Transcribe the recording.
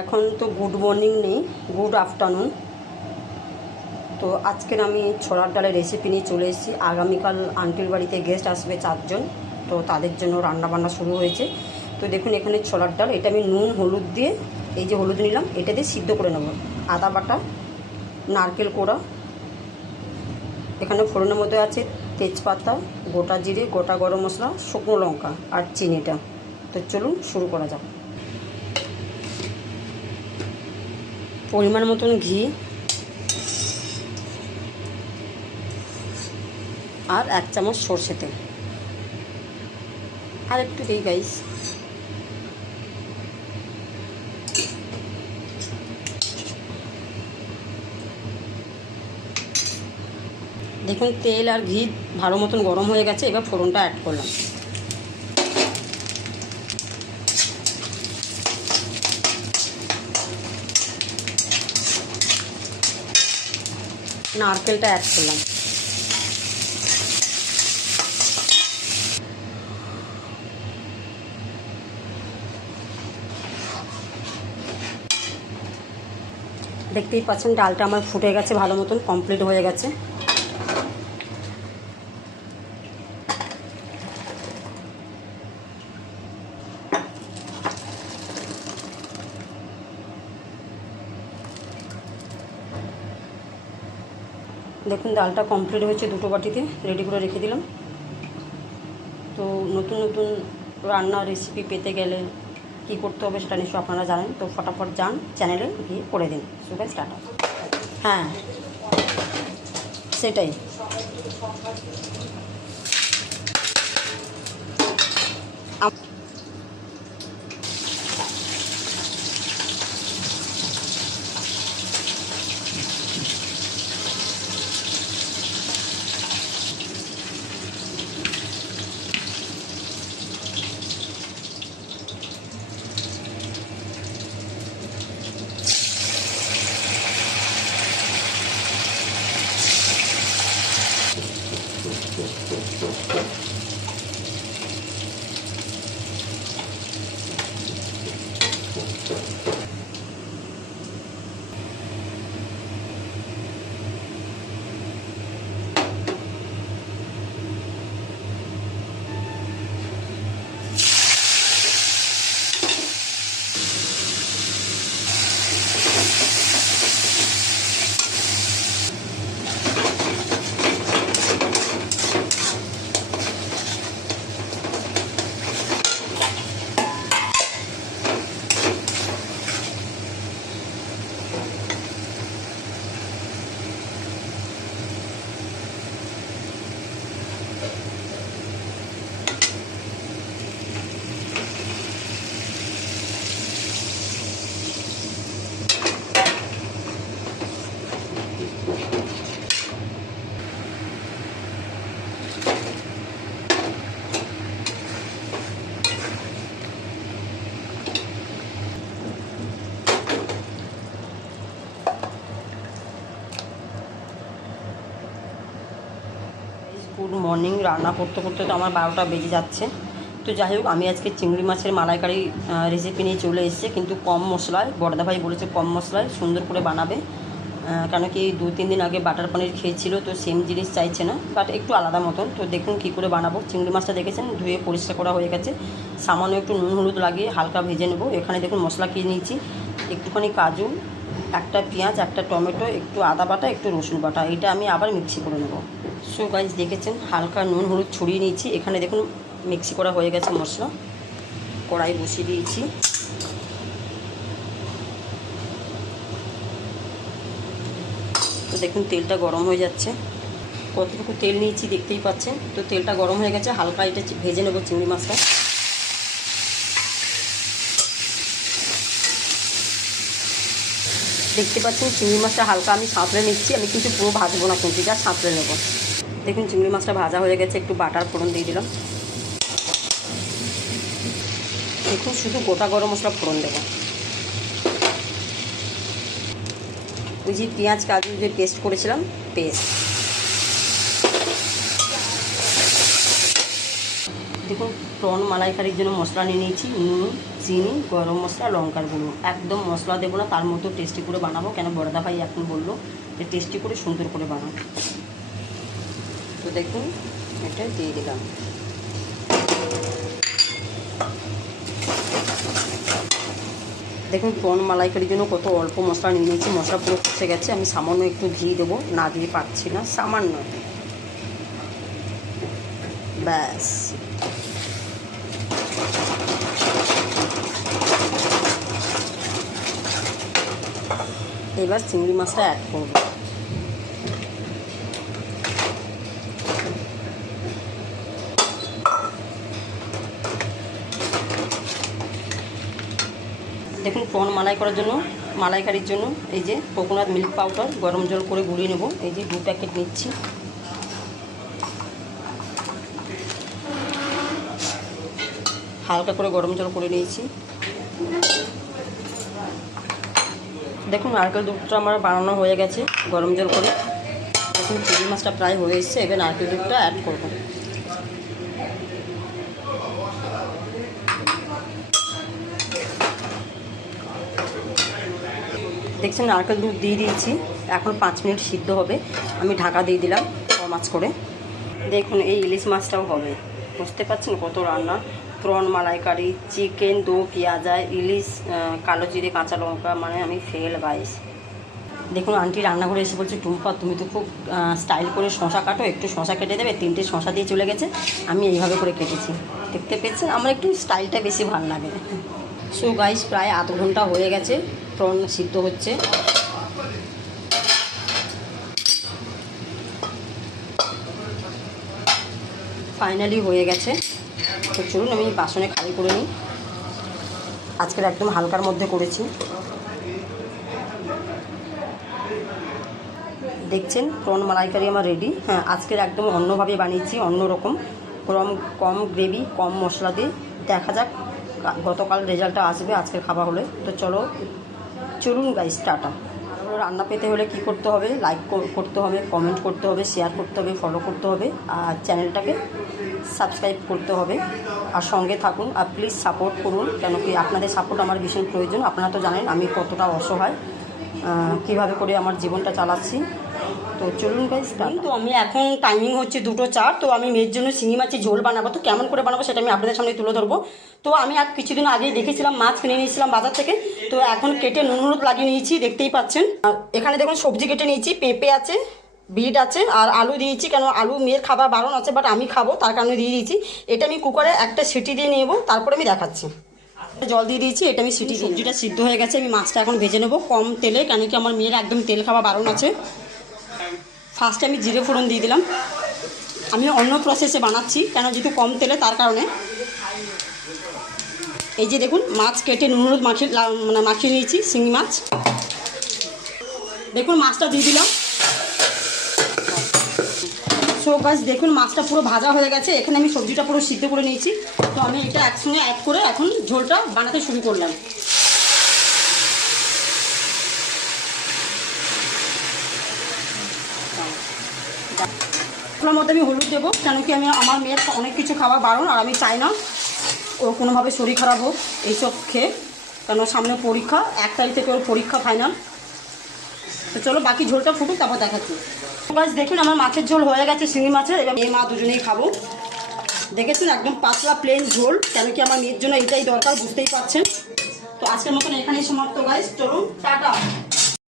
এখন তো good morning নেই গুড আফটারনুন তো আজকের আমি ছোলার ডালের রেসিপি নিয়ে চলে এসেছি। আগামীকাল আন্টির বাড়িতে গেস্ট আসবে চারজন, তো তাদের জন্য রান্না বান্না শুরু হয়েছে। তো দেখুন এখানে ছোলার ডাল, এটা আমি নুন, হলুদ দিয়ে, এই যে হলুদ নিলাম, এটা দিয়ে সিদ্ধ করে নেব। আদা বাটা, নারকেল কোড়া, এখানে ফোড়নের মধ্যে আছে তেজপাতা, গোটা জিরে, গোটা গরম মশলা, শুকনো লঙ্কা আর চিনিটা। তো চলুন শুরু করা যাক। পরিমাণ মতন ঘি। আর এক চামচ সর্ষে তেল। আর একটু দিই গাইস দেখুন, তেল আর ঘি ভালো মতন গরম হয়ে গেছে, এবার ফোড়নটা অ্যাড করলাম। নারকেলটা অ্যাড করলাম। দেখতেই পাচ্ছেন ডালটা আমার ফুটে গেছে ভালো মতন কমপ্লিট হয়ে গেছে। দেখুন, ডালটা কমপ্লিট হয়েছে দুটো বাটিতে রেডি করে রেখে দিলাম। তো নতুন নতুন রান্নার রেসিপি পেতে গেলে কী করতে হবে সেটা নিশ্চয়ই আপনারা জানেন। তো ফটাফট যান চ্যানেলে গিয়ে করে দিন। সুগার স্টার্ট হ্যাঁ সেটাই। আম- মর্নিং রান্না করতে করতে তো আমার বারোটা বেজে যাচ্ছে। তো যাই হোক, আমি আজকে চিংড়ি মাছের মালাইকারি রেসিপি নিয়ে চলে এসেছি। কিন্তু কম মশলায় বড়দা ভাই বলেছে কম মশলায় সুন্দর করে বানাবে। কেন কি দু তিন দিন আগে বাটার পনির খেয়েছিল, তো সেম জিনিস চাইছে না। বাট একটু আলাদা মতন, তো দেখুন কী করে বানাবো। চিংড়ি মাছটা দেখেছেন? ধুয়ে পরিষ্কার করা হয়ে গেছে। সামান্য একটু নুন হলুদ লাগিয়ে হালকা ভেজে নেব। এখানে দেখুন মশলা কিনে নিয়েছি? একটুখানি কাজু, একটা পেঁয়াজ, একটা টমেটো, একটু আদা বাটা, একটু রসুন বাটা। এটা আমি আবার মিক্সি করে নেব। সো গাইজ দেখেছেন? হালকা নুন, হলুদ ছড়িয়ে নিয়েছি। এখানে দেখুন, মিক্সি করা হয়ে গেছে মশলা। কড়াই বসিয়ে দিয়েছি। তো দেখুন, তেলটা গরম হয়ে যাচ্ছে। কতটুকু তেল নিয়েছি দেখতেই পাচ্ছেন? তো তেলটা গরম হয়ে গেছে। হালকা এটা ভেজে নেব চিংড়ি মাছটা। দেখতে পাচ্ছেন, চিংড়ি মাছটা হালকা আমি সাঁতরে নিচ্ছি। আমি কিন্তু পুরো ভাজবো না, কিন্তু যা সাঁতরে নেব। দেখুন, চিংড়ি মাছটা ভাজা হয়ে গেছে, একটু বাটার ফোড়ন দিয়ে দিলাম। দেখুন, শুধু গোটা গরম মশলা ফোড়ন দেবো। ওই যে পেঁয়াজ, কাজু যে পেস্ট করেছিলাম পেস্ট দেখুন প্রন মালাইকারির জন্য মশলা নিয়ে নিয়েছি, নুন, চিনি, গরম মশলা, লঙ্কার গুঁড়ো। একদম মশলা দেবো না, তার মতো টেস্টি করে বানাবো। কেন বড়দা ভাই এখন বলল যে টেস্টি করে সুন্দর করে বানাবো তো দেখুন, এটা দিয়ে দিলাম। দেখুন প্রন মালাইকারির জন্য কত অল্প মশলা নিয়ে নিয়েছি। মশলা পুরো কষে গেছে, আমি সামান্য একটু ঘি দেবো, না দিয়ে পাচ্ছি না, সামান্য। ব্যাস। এবার চিংড়ি মাছটা অ্যাড করব। দেখুন প্রন মালাই করার জন্য, মালাইকারির জন্য, এই যে কোকোনাট মিল্ক পাউডার, গরম জল করে গুলিয়ে নেব। এই যে দু প্যাকেট নিচ্ছি। হালকা করে গরম জল করে নিয়েছি। দেখুন, নারকেল দুধটা আমার বানানো হয়ে গেছে, গরম জল করে। দেখুন, চিংড়ি মাছটা প্রায় হয়ে এসছে, এবার নারকেল দুধটা অ্যাড করব। দেখছেন নারকেল দুধ দিয়ে দিয়েছি। এখন পাঁচ মিনিট সিদ্ধ হবে। আমি ঢাকা দিয়ে দিলাম মাছ করে। দেখুন, এই ইলিশ মাছটাও হবে। বুঝতে পারছেন কত রান্না? প্রন, মালাইকারি, চিকেন, দো, পেঁয়াজা, ইলিশ কালো জিরে, কাঁচা লঙ্কা মানে আমি ফেল গাইস দেখুন, আন্টি রান্নাঘরে এসে বলছে, টুম্পা, তুমি তো খুব স্টাইল করে শশা কাটো, একটু শশা কেটে দেবে, তিনটে শশা দিয়ে চলে গেছে। আমি এইভাবে করে কেটেছি। দেখতে পেয়েছেন? আমার একটু স্টাইলটা বেশি ভালো লাগে। সো গাইস প্রায় আধ ঘণ্টা হয়ে গেছে। প্রন সিদ্ধ হচ্ছে। ফাইনালি হয়ে গেছে। তো চলুন, আমি বাসনে খালি করে নিই। আজকের একদম হালকার মধ্যে করেছি। দেখছেন প্রন মালাইকারি আমার রেডি হ্যাঁ আজকের একদম অন্যভাবে বানিয়েছি, অন্যরকম। কম কম গ্রেভি কম মশলা দিয়ে। দেখা যাক, গতকাল রেজাল্টটা আসবে আজকের খাবার হলে। তো চলো চলুন গাইস টাটা। রান্না পেতে হলে কি করতে হবে? লাইক করতে হবে কমেন্ট করতে হবে শেয়ার করতে হবে ফলো করতে হবে, আর চ্যানেলটাকে সাবস্ক্রাইব করতে হবে। আর সঙ্গে থাকুন, আর প্লিজ সাপোর্ট করুন, কেন কি আপনাদের সাপোর্ট আমার ভীষণ প্রয়োজন। আপনারা তো জানেন আমি কতটা অসহায় কীভাবে করে আমার জীবনটা চালাচ্ছি। তো চলুন গাইস তো আমি এখন টাইমিং হচ্ছে দুটো চার তো আমি মেয়ের জন্য শিঙি মাছের ঝোল বানাবো। তো কেমন করে বানাবো সেটা আমি আপনাদের সামনে তুলে ধরবো। তো আমি আর কিছুদিন আগে দেখেছিলাম মাছ কিনে নিয়েছিলাম বাজার থেকে। তো এখন কেটে নুন হলুদ লাগিয়ে নিয়েছি দেখতেই পাচ্ছেন। এখানে দেখুন সবজি কেটে নিয়েছি পেঁপে আছে বিট আছে আর আলু দিয়েছি। কেন আলু মেয়ের খাবার বারণ আছে বাট আমি খাব তার কারণে দিয়ে দিয়েছি। এটা আমি কুকারে একটা সিটি দিয়ে নেব তারপরে আমি দেখাচ্ছি। জল দিয়ে দিয়েছি এটা আমি সিটি সবজিটা সিদ্ধ হয়ে গেছে আমি মাছটা এখন ভেজে নেব কম তেলে কেন কি আমার মেয়ের একদম তেল খাওয়া বারণ আছে। ফার্স্টে আমি জিরে ফোড়ন দিয়ে দিলাম। আমি অন্য প্রসেসে বানাচ্ছি, কেন যেহেতু কম তেলে, তার কারণে। এই যে দেখুন, মাছ কেটে নুন, হলুদ মাখিয়ে মানে মাখিয়ে নিয়েছি, শিঙি মাছ। দেখুন, মাছটা দিয়ে দিলাম। সো গাছ দেখুন, মাছটা পুরো ভাজা হয়ে গেছে। এখানে আমি সবজিটা পুরো সিদ্ধ করে নিয়েছি। তো আমি এটা একসঙ্গে অ্যাড করে এখন ঝোলটা বানাতে শুরু করলাম। ওর মধ্যে আমি হলুদ দেবো, কেন কি আমি আমার মেয়ের অনেক কিছু খাওয়া বারণ আর আমি চাই না ও কোনোভাবে শরীর খারাপ হোক, এইসব খেয়ে। কেন সামনে পরীক্ষা, এক তারিখ থেকে ওর পরীক্ষা ফাইনাল তো চলো, বাকি ঝোলটা ফুটুক, তারপর দেখাচ্ছি। গাছ দেখুন, আমার মাছের ঝোল হয়ে গেছে, শিঙি মাছের, এবার মেয়ে মা দুজনেই খাব। দেখেছেন, একদম পাতলা প্লেন ঝোল, কেন কি আমার মেয়ের জন্য এটাই দরকার, বুঝতেই পারছেন। তো আজকের মতন এখানেই সমাপ্ত গাইস চলুন, টাটা।